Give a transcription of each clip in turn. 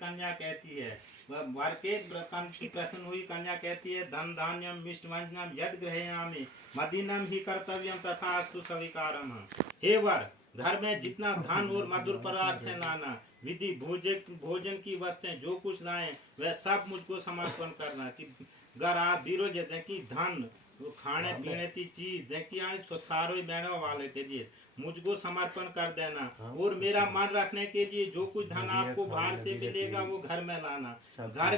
कन्या कहती है। वर के प्रश्न हुई, कन्या कहती है धन धान्यम मिष्ट व्यंजनम यद गृह्णामि मदीनम ही कर्तव्यम तथा अस्तु स्वीकारम। हे वर, घर में जितना धन और मधुर पदार्थ है लाना, विधि भोजन की वस्तुएं जो कुछ लाए वह सब मुझको समर्पण करना। कि घर आ बीरो जैसे कि धन खाने पीने की चीज जैकी सारो बहनों वाले के लिए मुझको समर्पण कर देना। और मेरा मन रखने के लिए जो कुछ धन आपको बाहर से मिलेगा वो घर में लाना। घर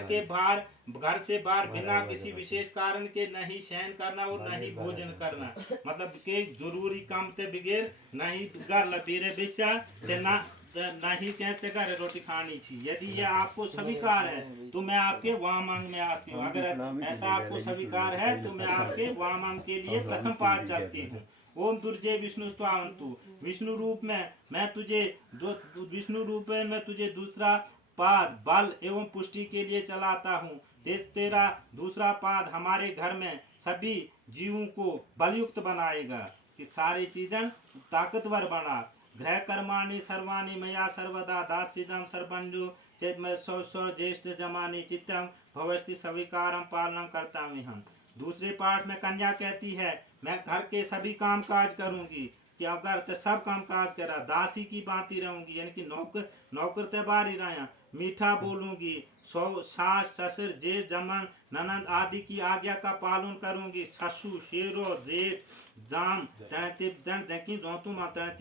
से बाहर बिना किसी विशेष कारण के नहीं शयन करना और नहीं भोजन करना। मतलब के जरूरी काम के बगैर नहीं घर लपीरे बिछा ना नहीं कहते कर रोटी खानी चाहिए। यदि यह आपको स्वीकार है तो मैं आपके वामंग में आती हूँ। अगर ऐसा आपको स्वीकार है तो मैं आपके वामंग के लिए प्रथम पाद चलती हूँ। ओम दुर्जय विष्णु स्वांतु, विष्णु रूप में मैं तुझे दूसरा पाद बल एवं पुष्टि के लिए चलाता हूँ। तेरा दूसरा पाद हमारे घर में सभी जीवों को बलयुक्त बनाएगा कि सारी चीजें ताकतवर बना। गृह कर्माणि सर्वाणि मया सर्वदा दास्यदम सर्वंजु चेत में सौ ज्येष्ठ जमानी चित्तम भवस्ति स्वीकारम पालनम करता हूँ हम। दूसरे पाठ में कन्या कहती है मैं घर के सभी काम काज करूंगी। क्या कर सब काम काज करा, दासी की बाती रहूंगी यानी कि नौकर तेबारी रहा, मीठा बोलूंगी, सास ससुर जेठ जमन ननद आदि की आज्ञा का पालन करूंगी। ससुर शेरो जेठ जाम जोतु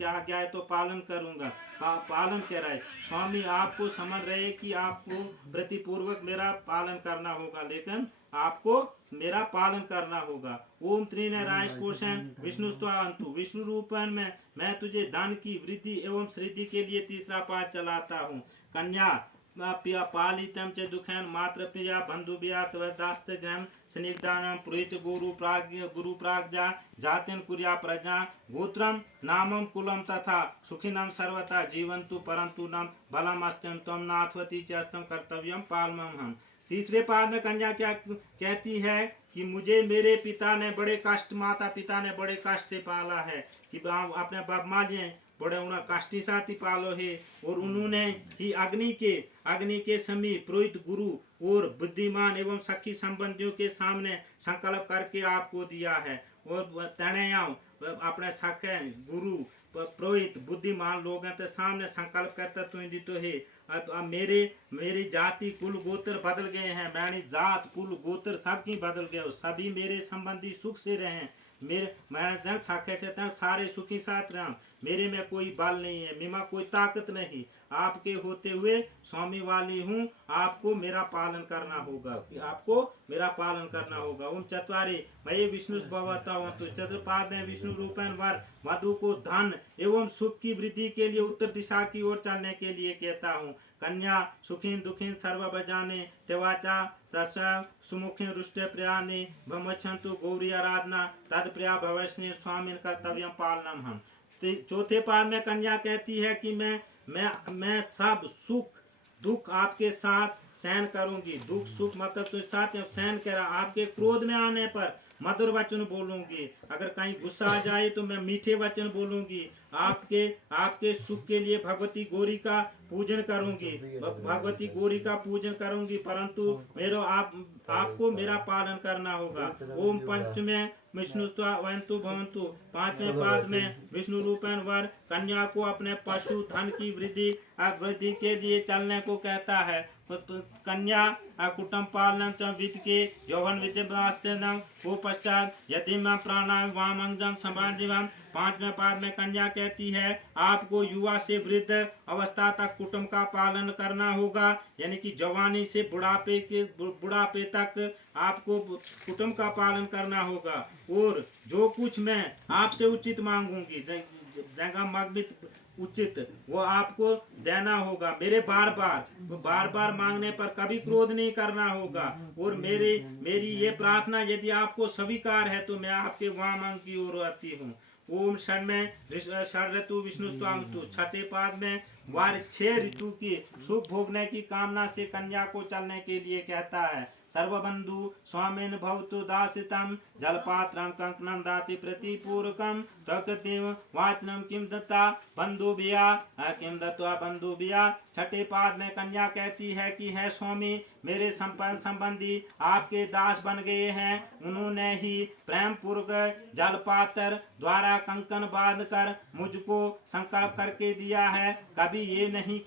आज्ञा है तो पालन करूंगा। पालन कह रहा है स्वामी, आपको समझ रहे कि आपको प्रतिपूर्वक मेरा पालन करना होगा, लेकिन आपको मेरा पालन करना होगा। ओम त्रिनराय पोषण विष्णु स्तु, विष्णु रूपन में मैं तुझे धन की वृद्धि एवं श्रीद्धि के लिए तीसरा पाठ चलाता हूँ। कन्या पालितम च दुखन मात्र प्रिया बंधु ब्यात दास्त ग्रहण स्निग्धानम पुरोहित गुरु प्राज्ञा जातिन कुर्या प्रजा गोत्रम नामम कुलम तथा सुखिनम सर्वथा जीवंतु परंतु नम बलम अस्त्यम तम नाथवती चस्तम कर्तव्यम पालमम हम। तीसरे पाद में कन्या क्या कहती है कि मुझे मेरे पिता ने बड़े कष्ट, माता पिता ने बड़े कष्ट से पाला है कि अपने बाप माँ जी बड़े उन्हें कष्टी साथी पालो है। और उन्होंने ही अग्नि के समीप पुरोहित गुरु और बुद्धिमान एवं सखी संबंधियों के सामने संकल्प करके आपको दिया है। और तनयाओं अपने सखे गुरु पुरोहित बुद्धिमान लोग हैं तो सामने संकल्प करता तो तो है। अब मेरी जाति कुल गोत्र बदल गए हैं, मेरी जात कुल गोत्र सबकी बदल गए, सभी मेरे संबंधी सुख से रहें। मैं जन साखे चेतन सारे सुखी साथ रहा। मेरे में कोई बल नहीं है, मेरे में कोई ताकत नहीं, आपके होते हुए स्वामी वाली हूँ। आपको मेरा पालन करना होगा, आपको मेरा पालन करना होगा। ओम चतवारी मैं विष्णु भवतु, चतुर्पाद में विष्णु रूपन वर मधु को धन एवं सुख की वृद्धि के लिए उत्तर दिशा की ओर चलने के लिए कहता हूँ। कन्या सुखीन दुखीन सर्व बजाने तेवाचा तस्व सुमुखीन रुष्ट प्रियानि भमछंतु गौरी आराधना तद प्रिया भवस्नि स्वामीन कर्तव्यम पालनम हम। चौथे पाद में कन्या कहती है कि मैं सब सुख दुख आपके साथ सहन करूंगी। दुख सुख मतलब तो साथ सहन करा। आपके क्रोध में आने पर मधुर वचन बोलूंगी, अगर कहीं गुस्सा आ जाए तो मैं मीठे वचन बोलूंगी। आपके सुख के लिए भगवती गौरी का पूजन करूंगी, भगवती गौरी का पूजन करूंगी, परंतु आपको मेरा पालन करना होगा। ओम पंचमें विष्णु वंतु भवंतु, पांचवें पाद में विष्णु रूपन वर कन्या को अपने पशु धन की वृद्धि के लिए चलने को कहता है। कन्या कुटुंब पालन वित्त के यौवन विद्या वो पश्चात यदि मैं प्राणायाम वामंगम संभाजीवम। पांचवें पाद में कन्या कहती है आपको युवा से वृद्ध अवस्था तक कुटुंब का पालन करना होगा, यानी कि जवानी से बुढ़ापे तक आपको कुटुंब का पालन करना होगा। और जो कुछ मैं आपसे उचित मांगूंगी जगह मगबित उचित वो आपको देना होगा। मेरे बार बार मांगने पर कभी क्रोध नहीं करना होगा। और मेरी ये प्रार्थना यदि आपको स्वीकार है तो मैं आपके वामंग की ओर आती हूँ। ओम षण में षण ऋतु विष्णु स्वांतु, छठे पाद में वार 6 ऋतु की सुख भोगने की कामना से कन्या को चलने के लिए कहता है। सर्वबंधु स्वामिन भवतु दासितं जलपात्रं कंकणं दाति प्रतिपूरकं प्रकृतिं वाचनम किम दत्ता बंधुबिया किम दत्वा बंधुबिया। छठे पाद में कन्या कहती है कि है स्वामी, मेरे संबंधी आपके दास बन गए हैं। उन्होंने ही प्रेम पूर्वक जलपात्र द्वारा कंकन बांध कर मुझको संकल्प करके दिया है। कभी ये नहीं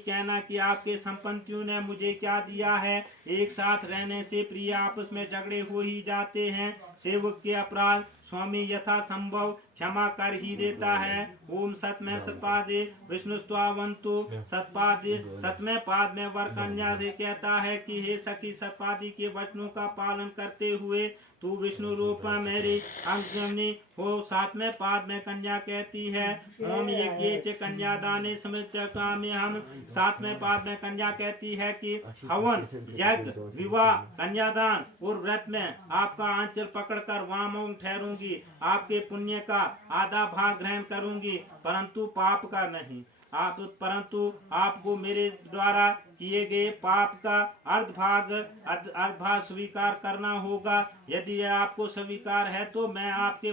कहना कि आपके संपत्तियों ने मुझे क्या दिया है। एक साथ रहने से प्रिय आपस में झगड़े हो ही जाते हैं। सेवक के अपराध स्वामी यथा संभव क्षमा कर ही देता है। ओम सतमें सतपादे विष्णुस्त्वावंतु सतपादे सतमें पाद में वर कन्या से कहता है कि हे सखी, सतपादी के वचनों का पालन करते हुए तू विष्णु रूप मेरी अंगनी हो। सातवें पाद में कन्या कहती है ओम यज्ञ कन्यादाने समृत काम हम। सातवें पाद में कन्या कहती है कि हवन यज्ञ विवाह कन्यादान और व्रत में आपका आंचल पकड़कर वाम ठहरूंगी। आपके पुण्य का आधा भाग ग्रहण करूंगी, परंतु पाप का नहीं। परंतु आपको मेरे द्वारा किए गए पाप का अर्ध भाग स्वीकार करना होगा। यदि यह आपको स्वीकार है तो मैं आपके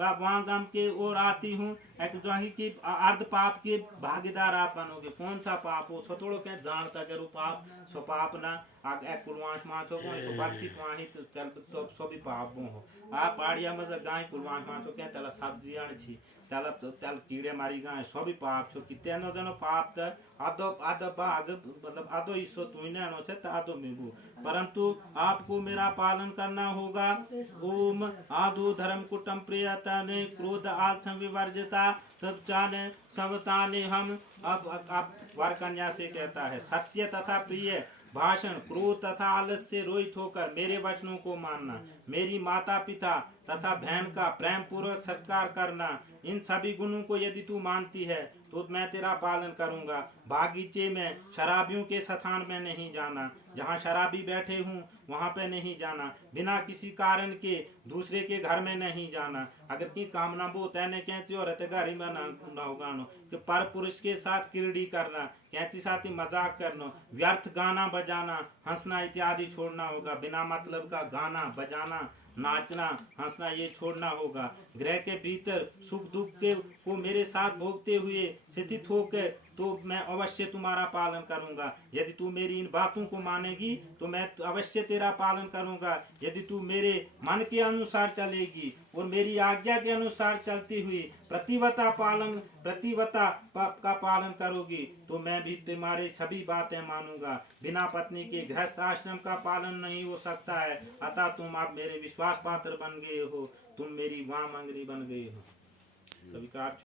वांगम के ओर आती हूँ कि अर्ध पाप के भागीदार आप बनोगे। कौन सा पाप हो सतोड़ो के जानता जरूर पाप सो पाप ना आगे कुलवांश माछो को सो पक्षी पानी तो चल सो भी पाप हो। आप पाड़िया में गाय कुलवांश माछो के तला सब्जियां छी तला तो चल कीड़े मारी गाय सो भी पाप छो कितने जनो पाप त आदो भाग मतलब आदो हिस्सो तुइने नो छे त आदो मेबू, परंतु आपको मेरा पालन करना होगा। ओम आदो धर्म कुटम प्रियता ने क्रोध आलसम विवर्जिता तब जाने सबताने हम। अब वर कन्या से कहता है सत्य तथा प्रिय भाषण क्रोध तथा आलस से रोहित होकर मेरे वचनों को मानना, मेरी माता पिता तथा बहन का प्रेम पूर्वक सत्कार करना, इन सभी गुणों को यदि तू मानती है तो मैं तेरा पालन करूंगा। बागीचे में शराबियों के स्थान में नहीं जाना, जहाँ शराबी बैठे हूँ वहाँ पे नहीं जाना, बिना किसी कारण के दूसरे के घर में नहीं जाना। अगर की कामना बो तैने कैंची और घर ही में ना होगा कि पर पुरुष के साथ किरड़ी करना, कैंची साथ ही मजाक करना, व्यर्थ गाना बजाना हंसना इत्यादि छोड़ना होगा। बिना मतलब का गाना बजाना नाचना हंसना ये छोड़ना होगा। ग्रह के भीतर सुख दुख के को मेरे साथ भोगते हुए स्थित होकर तो मैं अवश्य तुम्हारा पालन करूंगा। यदि तू मेरी इन बातों को मानेगी तो मैं अवश्य तेरा पालन करूंगा। यदि तू मेरे मन के अनुसार चलेगी और मेरी आज्ञा के अनुसार चलती हुई प्रतिवता का पालन करोगी तो मैं भी तुम्हारे सभी बातें मानूंगा। बिना पत्नी के गृहस्थ आश्रम का पालन नहीं हो सकता है। अतः तुम अब मेरे विश्वास पात्र बन गए हो, तुम मेरी वाम अंगरी बन गए हो। सभी का